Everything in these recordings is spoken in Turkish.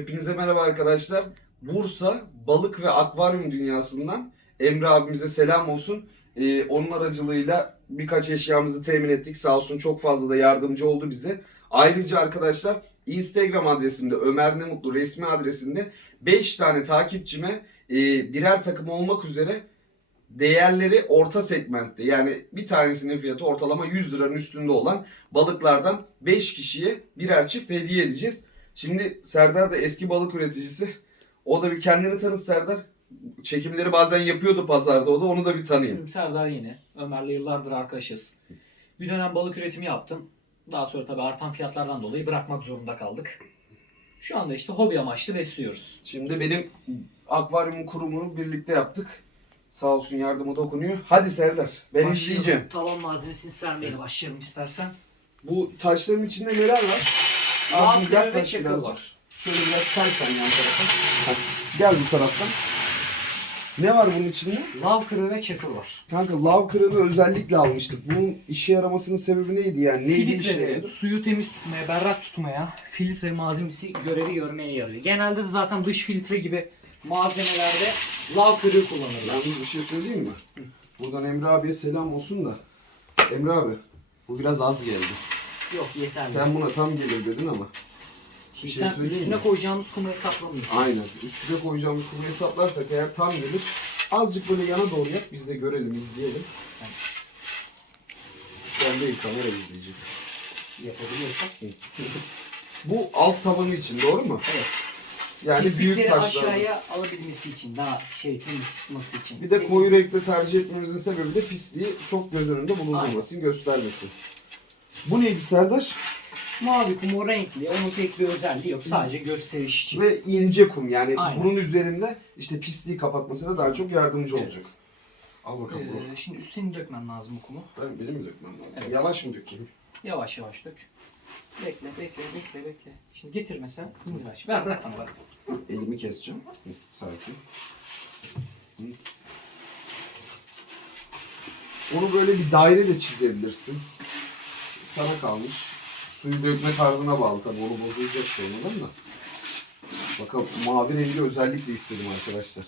Hepinize merhaba arkadaşlar. Bursa balık ve akvaryum dünyasından Emre abimize selam olsun. Ee, onun aracılığıyla birkaç eşyamızı temin ettik. Sağ olsun çok fazla da yardımcı oldu bize. Ayrıca arkadaşlar Instagram adresinde Ömer Nemutlu resmi adresinde 5 tane takipçime e, birer takım olmak üzere değerleri orta segmentte yani bir tanesinin fiyatı ortalama 100 liranın üstünde olan balıklardan 5 kişiye birer çift hediye edeceğiz. Şimdi Serdar da eski balık üreticisi. O da bir kendini tanıt Serdar. Çekimleri bazen yapıyordu pazarda o da onu da bir tanıyayım. İsmim Serdar yine. Ömer'le yıllardır arkadaşız. Bir dönem balık üretimi yaptım. Daha sonra tabii artan fiyatlardan dolayı bırakmak zorunda kaldık. Şu anda işte hobi amaçlı besliyoruz. Şimdi benim akvaryumun kurumunu birlikte yaptık. Sağ olsun yardımı dokunuyor. Hadi Serdar ben Başlayalım. izleyeceğim. Tavan malzemesini sermeyle başlayalım istersen. Bu taşların içinde neler var? Lav Abi, kırı ve yaklaş çakıl var. Şöyle biraz kaysan yan tarafa. Gel bu taraftan. Ne var bunun içinde? Lav kırığı ve çakıl var. Kanka lav kırığını özellikle almıştık. Bunun işe yaramasının sebebi neydi yani? Neydi işe Filtre yarıyordu? suyu temiz tutmaya, berrak tutmaya, filtre malzemesi görevi görmeye yarıyor. Genelde de zaten dış filtre gibi malzemelerde lav kırığı kullanırlar. Yalnız bir şey söyleyeyim mi? Buradan Emre abiye selam olsun da. Emre abi bu biraz az geldi. Yok yeterli. Sen buna tam gelir dedin ama. Şimdi şey sen üstüne mi? koyacağımız kumu hesaplamıyorsun. Aynen. Üstüne koyacağımız kumu hesaplarsak eğer tam gelir. Azıcık böyle yana doğru yap biz de görelim izleyelim. Ben değil kamera izleyecek. Yapabiliyorsak. Bu alt tabanı için doğru mu? Evet. Yani büyük Pislikleri taşlar. aşağıya alabilmesi için, daha şey temiz tutması için. Bir de Temiz- koyu renkli tercih etmemizin sebebi de pisliği çok göz önünde bulundurmasın, göstermesin. Bu neydi Serdar? Mavi kum o renkli. Onun pek bir özelliği yok. Sadece gösteriş için. Ve ince kum yani Aynen. bunun üzerinde işte pisliği kapatmasına daha çok yardımcı Evet. olacak. Al bakalım bro. Ee, şimdi üstüne dökmem lazım kumu. Ben benim mi dökmem lazım? Evet. Yavaş mı dökeyim? Yavaş yavaş dök. Bekle, bekle, bekle, bekle. Şimdi getir mesela. İndir aç. Ver, bırak bana bırak. Elimi keseceğim. Hı, Sakin. Hı. Onu böyle bir daire de çizebilirsin. Sana kalmış. Suyu dökme tarzına bağlı tabii. Onu bozulacak sonradan da. Bakalım mavi rengi özellikle istedim arkadaşlar.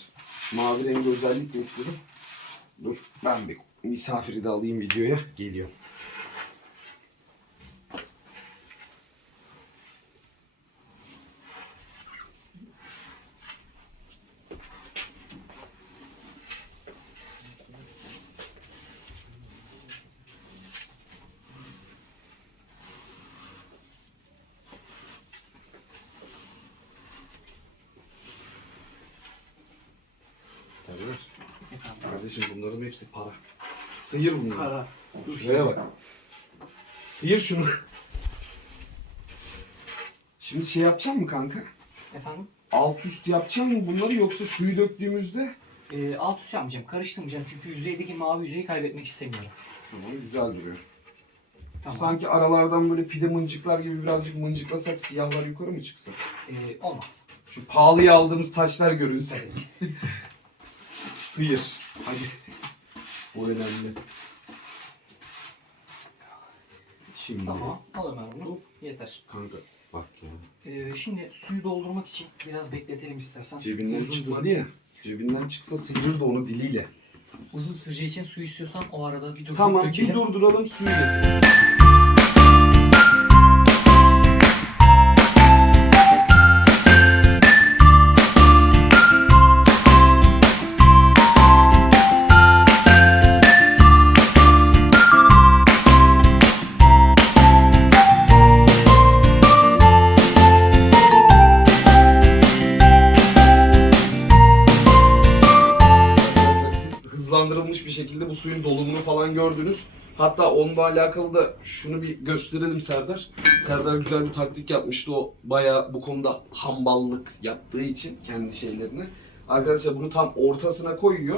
Mavi rengi özellikle istedim. Dur ben bir misafiri de alayım videoya. Geliyor. Serdar. Kardeşim bunların hepsi para. Sıyır bunları. Para. Şuraya bak. Sıyır şunu. Şimdi şey yapacak mı kanka? Efendim? Alt üst yapacak mı bunları yoksa suyu döktüğümüzde? Ee, alt üst yapmayacağım. Karıştırmayacağım. Çünkü yüzeydeki mavi yüzeyi kaybetmek istemiyorum. Tamam güzel duruyor. Tamam. Sanki aralardan böyle pide mıncıklar gibi birazcık mıncıklasak siyahlar yukarı mı çıksa? Ee, olmaz. Şu pahalıya aldığımız taşlar görünse. Sıyır. Hadi. Bu önemli. Şimdi Tamam. Al Ömer bunu. Yeter. kanka bak ya. Ee, şimdi suyu doldurmak için biraz bekletelim istersen. Cebinden Uzun çıkmadı ya. Cebinden çıksa sıyırır da onu diliyle. Uzun süreceği için su istiyorsan o arada bir dur. Tamam bir durduralım suyu getirelim. Hatta onunla alakalı da şunu bir gösterelim Serdar. Serdar güzel bir taktik yapmıştı. O bayağı bu konuda hamballık yaptığı için kendi şeylerini. Arkadaşlar bunu tam ortasına koyuyor.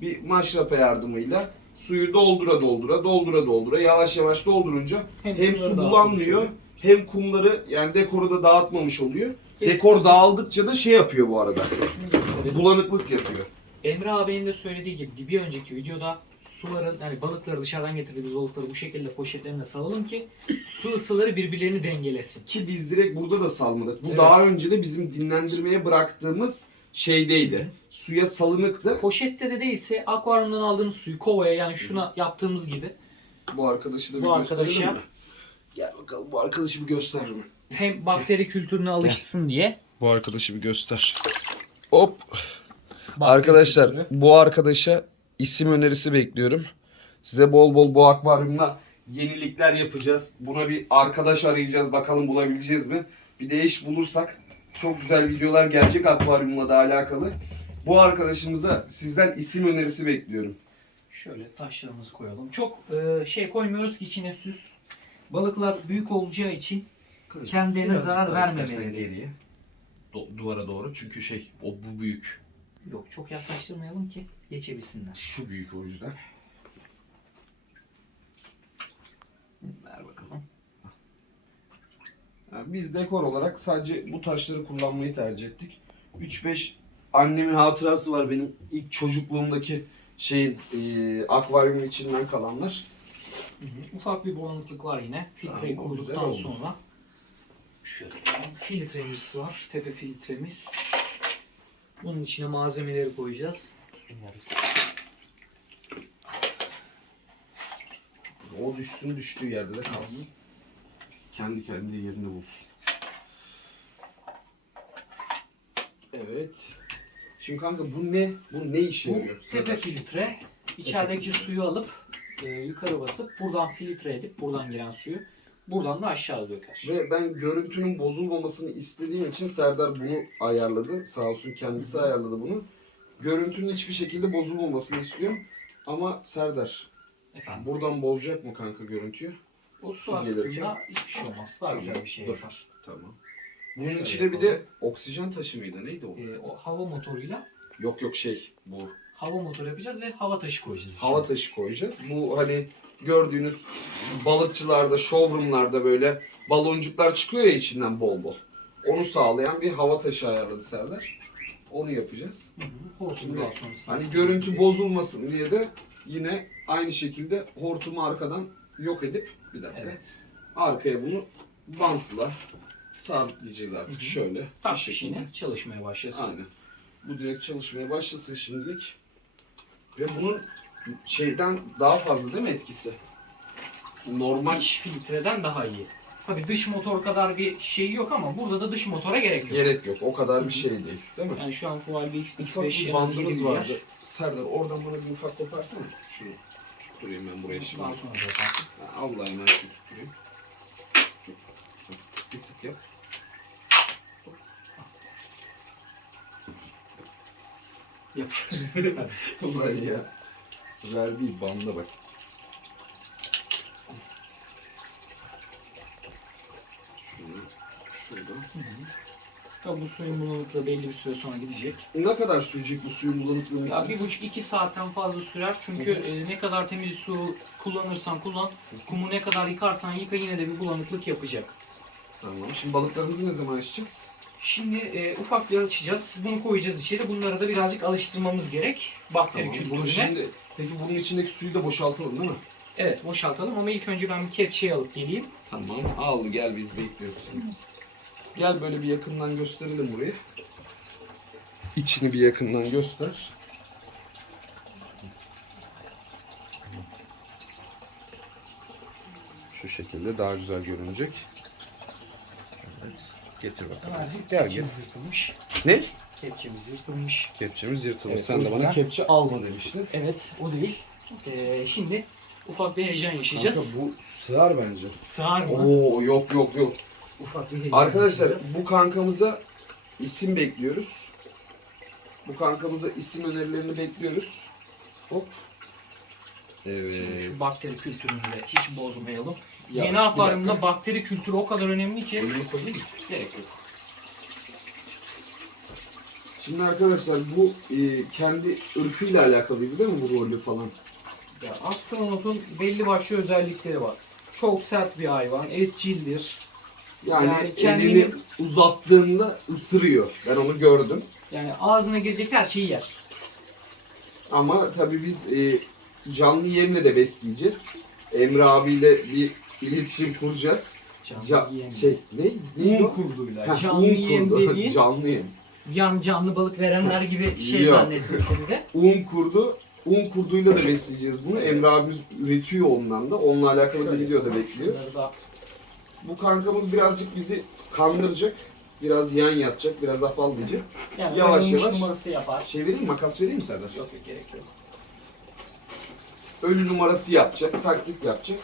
Bir maşrapa yardımıyla suyu doldura doldura doldura doldura yavaş yavaş doldurunca hem, kumları su bulanmıyor hem kumları yani dekoru da dağıtmamış oluyor. Gerisi Dekor de- dağıldıkça da şey yapıyor bu arada. Bulanıklık yapıyor. Emre abinin de söylediği gibi bir önceki videoda suların yani balıkları dışarıdan getirdiğimiz balıkları bu şekilde poşetlerine salalım ki su ısıları birbirlerini dengelesin. Ki biz direkt burada da salmadık. Bu Evet. daha önce de bizim dinlendirmeye bıraktığımız şeydeydi. Suya salınıktı. Poşette de değilse akvaryumdan aldığımız suyu kovaya yani şuna yaptığımız gibi Bu arkadaşı da bir Bu gösterelim arkadaşa- mi? Gel bakalım bu arkadaşı bir göster mi? hem bakteri kültürüne alışsın diye. Bu arkadaşı bir göster. Hop. bakteri Arkadaşlar kültürü- bu arkadaşa isim önerisi bekliyorum. Size bol bol bu akvaryumla yenilikler yapacağız. Buna bir arkadaş arayacağız. Bakalım bulabileceğiz mi? Bir de eş bulursak çok güzel videolar gelecek akvaryumla da alakalı. Bu arkadaşımıza sizden isim önerisi bekliyorum. Şöyle taşlarımızı koyalım. Çok e, şey koymuyoruz ki içine süs. Balıklar büyük olacağı için kendilerine Biraz zarar daha istersen vermemeleri. geriye. Do- duvara doğru çünkü şey o bu büyük. Yok çok yaklaştırmayalım ki geçebilsinler. Şu büyük o yüzden. Ver bakalım. Yani biz dekor olarak sadece bu taşları kullanmayı tercih ettik. 3-5 annemin hatırası var benim ilk çocukluğumdaki şeyin e, akvaryumun içinden kalanlar. Ufak bir bulanıklık var yine. Filtreyi kurduktan sonra. Şöyle filtremiz var. Tepe filtremiz. Bunun içine malzemeleri koyacağız. O düşsün düştüğü yerde de kalsın. Kendi kendine yerini bulsun. Evet. Şimdi kanka bu ne? Bu ne işe Bu yarıyor? tepe filtre. İçerideki suyu alıp e, yukarı basıp buradan filtre edip buradan giren suyu buradan da aşağı döker. Ve ben görüntünün bozulmamasını istediğim için Serdar bunu ayarladı. Sağ olsun kendisi ayarladı bunu. Görüntünün hiçbir şekilde bozulmamasını istiyorum. Ama Serdar Efendim. buradan bozacak mı kanka görüntüyü? Bu su gelirken- hiçbir şey olmaz. Daha Tamam, güzel bir şey dur. yapar. Tamam. Bunun Şöyle içine bir de yapalım. oksijen taşı mıydı? Neydi o? E, o hava motoruyla Yok yok şey bu hava motoru yapacağız ve hava taşı koyacağız. içine. hava taşı koyacağız. Bu hani gördüğünüz balıkçılarda, showroomlarda böyle baloncuklar çıkıyor ya içinden bol bol. Onu sağlayan bir hava taşı ayarladı Serdar. Onu yapacağız. Hı hı. Hortumu Şimdi Hani görüntü bozulmasın diye de yine aynı şekilde hortumu arkadan yok edip bir dakika. Evet. Arkaya bunu bantla sabitleyeceğiz artık Hı hı. şöyle. Şekilde. fişine çalışmaya başlasın. Aynen. Bu direkt çalışmaya başlasın şimdilik. Ve bunun şeyden daha fazla değil mi etkisi? Normal İç filtreden daha iyi. Tabii dış motor kadar bir şey yok ama burada da dış motora gerek yok. gerek yok. O kadar bir şey değil. Değil mi? Yani şu an Fual bir X, Ufak X5 bir yanınız bandımız vardı. Serdar oradan bana bir ufak koparsana. Şunu tutturayım ben buraya şimdi. Daha sonra zaten. Ha, Allah'a emanet tutturayım. Bir tık yap. Yapıştır. Ulan ya. Ver bir banda bak. Şunu şurada. Tabii bu suyun bulanıklığı belli bir süre sonra gidecek. Ne kadar sürecek bu suyun bulanıklığı? Ya bir buçuk iki saatten fazla sürer çünkü e, ne kadar temiz su kullanırsan kullan, kumu ne kadar yıkarsan yıka yine de bir bulanıklık yapacak. Tamam. Şimdi balıklarımızı ne zaman açacağız? Şimdi e, ufak bir açacağız. Bunu koyacağız içeri. Bunları da birazcık alıştırmamız gerek. Bakteri Tamam. kültürüne. Bunu şimdi, peki bunun içindeki suyu da boşaltalım değil mi? Evet boşaltalım ama ilk önce ben bir kepçeyi alıp geleyim. Tamam. Al gel biz bekliyoruz seni. Gel böyle bir yakından gösterelim burayı. İçini bir yakından göster. Şu şekilde daha güzel görünecek. Evet. Getir bakalım. Gel gel. kepçemiz yırtılmış. Ne? Kepçemiz yırtılmış. Kepçemiz yırtılmış. Evet, Sen o de bana yüzden- kepçe alma demiştin. Evet o değil. Ee, şimdi ufak bir heyecan yaşayacağız. Kanka bu sığar bence. Sığar mı? Oo yok yok yok. Ufak bir Arkadaşlar yaşayacağız. bu kankamıza isim bekliyoruz. Bu kankamıza isim önerilerini bekliyoruz. Hop. Şimdi Evet. şu bakteri kültürünü de hiç bozmayalım. Yavaş, Yeni akvaryumda dakika. bakteri kültürü o kadar önemli ki Oyunu koyayım mı? gerek yok. Şimdi arkadaşlar bu e, kendi ırkıyla alakalıydı değil mi bu rolü falan? Ya astronotun belli başlı özellikleri var. Çok sert bir hayvan, etçildir. Yani, Yani kendini- elini uzattığında ısırıyor. Ben onu gördüm. Yani ağzına girecek her şeyi yer. Ama tabii biz e, canlı yemle de besleyeceğiz. Emre abiyle bir iletişim kuracağız. Canlı Ca- yem. şey ne? Neydi Un o? kurduyla. Canlı un yem kurdu. dediğin canlı yem. yan canlı balık verenler gibi şey Yok. zannettim seni de. Un kurdu. Un kurduyla da besleyeceğiz bunu. Emre abimiz üretiyor ondan da. Onunla alakalı bir video da bekliyor. şunları da Bu kankamız birazcık bizi kandıracak. Biraz yan yatacak, biraz afallayacak. Yani Yavaş yavaş. numarası yapar. Şey vereyim? Makas vereyim mi Serdar? Yok yok gerek yok. Ölü numarası yapacak, taklit yapacak.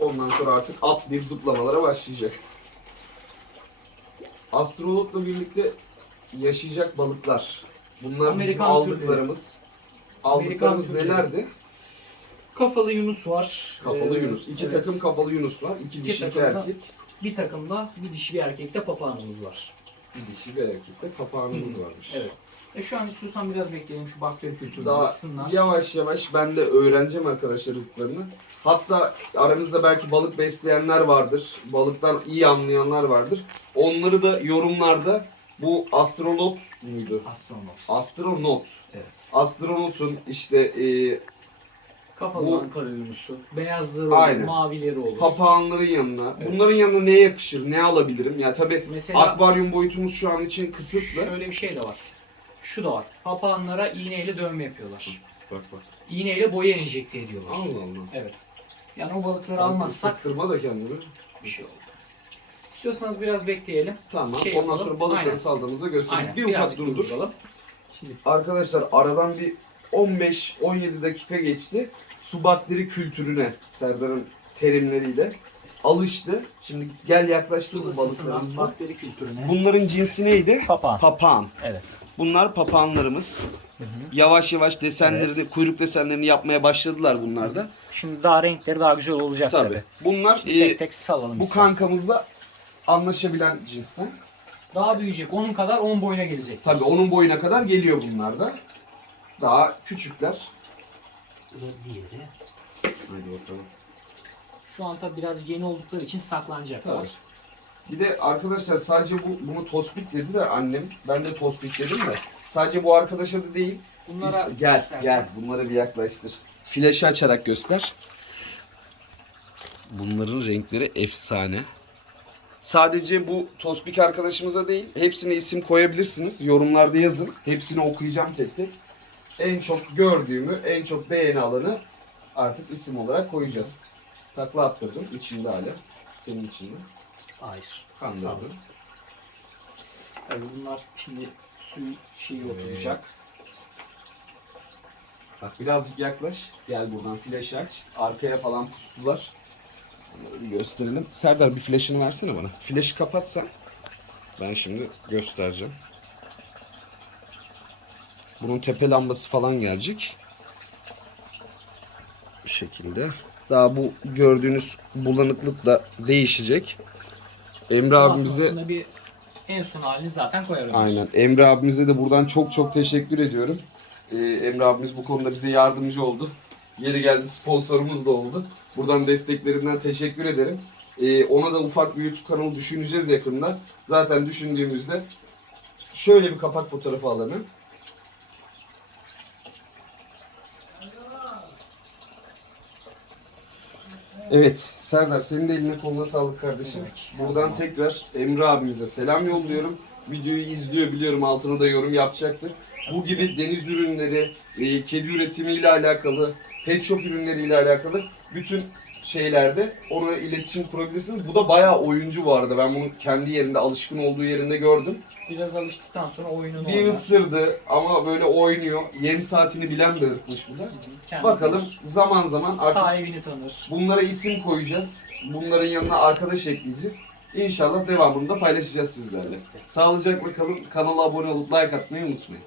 Ondan sonra artık atlayıp zıplamalara başlayacak. Astronotla birlikte yaşayacak balıklar. Bunlar bizim Amerikan aldıklarımız. Aldıklarımız Amerikan türleri. Kafalı Yunus var. Kafalı Ee, Yunus. İki evet. takım kafalı Yunus var. İki dişi, iki takımda- erkek. Bir takımda bir dişi bir erkekte papağanımız var. Bir dişi bir erkek de kapağımız varmış. Evet. E şu an istiyorsan biraz bekleyelim şu bakteri kültürünü Daha alışsınlar. yavaş yavaş ben de öğreneceğim arkadaşlar ırklarını. Hatta aranızda belki balık besleyenler vardır. Balıktan iyi anlayanlar vardır. Onları da yorumlarda bu astronot muydu? Astronot. Astronot. Evet. Astronotun işte e, Kafalı Bu- Ankara Yunus'u. Beyazları olur, Aynen. mavileri olur. papağanların yanına. Evet. Bunların yanına ne yakışır, ne alabilirim? Ya tabii Mesela akvaryum boyutumuz şu an için kısıtlı. şöyle bir şey de var. Şu da var. Papağanlara iğneyle dövme yapıyorlar. Bak bak. İğneyle boya enjekte ediyorlar. Allah Allah. Evet. Yani o balıkları almazsak Sıktırma da kendini. bir şey olmaz. İstiyorsanız biraz bekleyelim. Tamam. Şey Ondan yapalım. sonra balıkları Aynen. saldığımızda gösteririz. Aynen. Bir ufak Birazcık durdur. durduralım. Şimdi Arkadaşlar aradan bir 15-17 dakika geçti. Su bakteri kültürüne Serdar'ın terimleriyle alıştı. Şimdi gel yaklaştır bu balıklarımızla. bakteri kültürüne. Bunların cinsi neydi? Papağan. Papağan. Evet. Bunlar papağanlarımız. Yavaş yavaş desenlerini, kuyruk desenlerini yapmaya başladılar bunlar da. Şimdi daha renkleri daha güzel olacak Tabii. tabii. Bunlar Şimdi e, tek tek salalım bu istersen. kankamızla anlaşabilen cinsten. Daha büyüyecek. Onun kadar 10 boyuna gelecek. Tabii onun boyuna kadar geliyor bunlar da. Daha küçükler. Bu da diğeri. Hadi bakalım. Şu an tabii biraz yeni oldukları için saklanacaklar. Tabii. Bir de arkadaşlar sadece bu bunu tospik dedi de annem. Ben de tospik dedim de. Sadece bu arkadaşa da değil. Bunlara İst- gel istersen- gel bunları bir yaklaştır. Flaşı açarak göster. Bunların renkleri efsane. Sadece bu tospik arkadaşımıza değil, hepsine isim koyabilirsiniz. Yorumlarda yazın. Hepsini okuyacağım tek tek. En çok gördüğümü, en çok beğeni alanı artık isim olarak koyacağız. Takla attırdım içinde hala. Senin içinde. Hayır. Kandırdım. Tabii bunlar şimdi suyun şeyi oturacak. Bak birazcık yaklaş. Gel buradan flaşı aç. Arkaya falan pustular. Onları bir gösterelim. Serdar bir flaşını versene bana. Flaşı kapatsan. Ben şimdi göstereceğim. Bunun tepe lambası falan gelecek. Bu şekilde. Daha bu gördüğünüz bulanıklık da değişecek. Emre Daha abimize bir en son halini zaten koyarım. Aynen. Emre abimize de buradan çok çok teşekkür ediyorum. Ee, Emre abimiz bu konuda bize yardımcı oldu. Yeri geldi sponsorumuz da oldu. Buradan desteklerinden teşekkür ederim. Ee, ona da ufak bir YouTube kanalı düşüneceğiz yakında. Zaten düşündüğümüzde şöyle bir kapak fotoğrafı alalım. Evet Serdar senin de eline koluna sağlık kardeşim. her Buradan tekrar Emre abimize selam yolluyorum. Videoyu izliyor biliyorum altına da yorum yapacaktır. Bu gibi deniz ürünleri, e, kedi üretimiyle alakalı, pet shop ürünleriyle alakalı bütün şeylerde ona iletişim kurabilirsiniz. Bu da bayağı oyuncu bu arada. Ben bunu kendi yerinde, alışkın olduğu yerinde gördüm. Biraz alıştıktan sonra oyununu Bir oynar. ısırdı ama böyle oynuyor. Yem saatini bilen bir ırkmış bu da. Kendi Bakalım zaman zaman artık Sahibini tanır. Bunlara isim koyacağız. Bunların yanına arkadaş ekleyeceğiz. İnşallah devamını da paylaşacağız sizlerle. Sağlıcakla kalın. Kanala abone olup like atmayı unutmayın.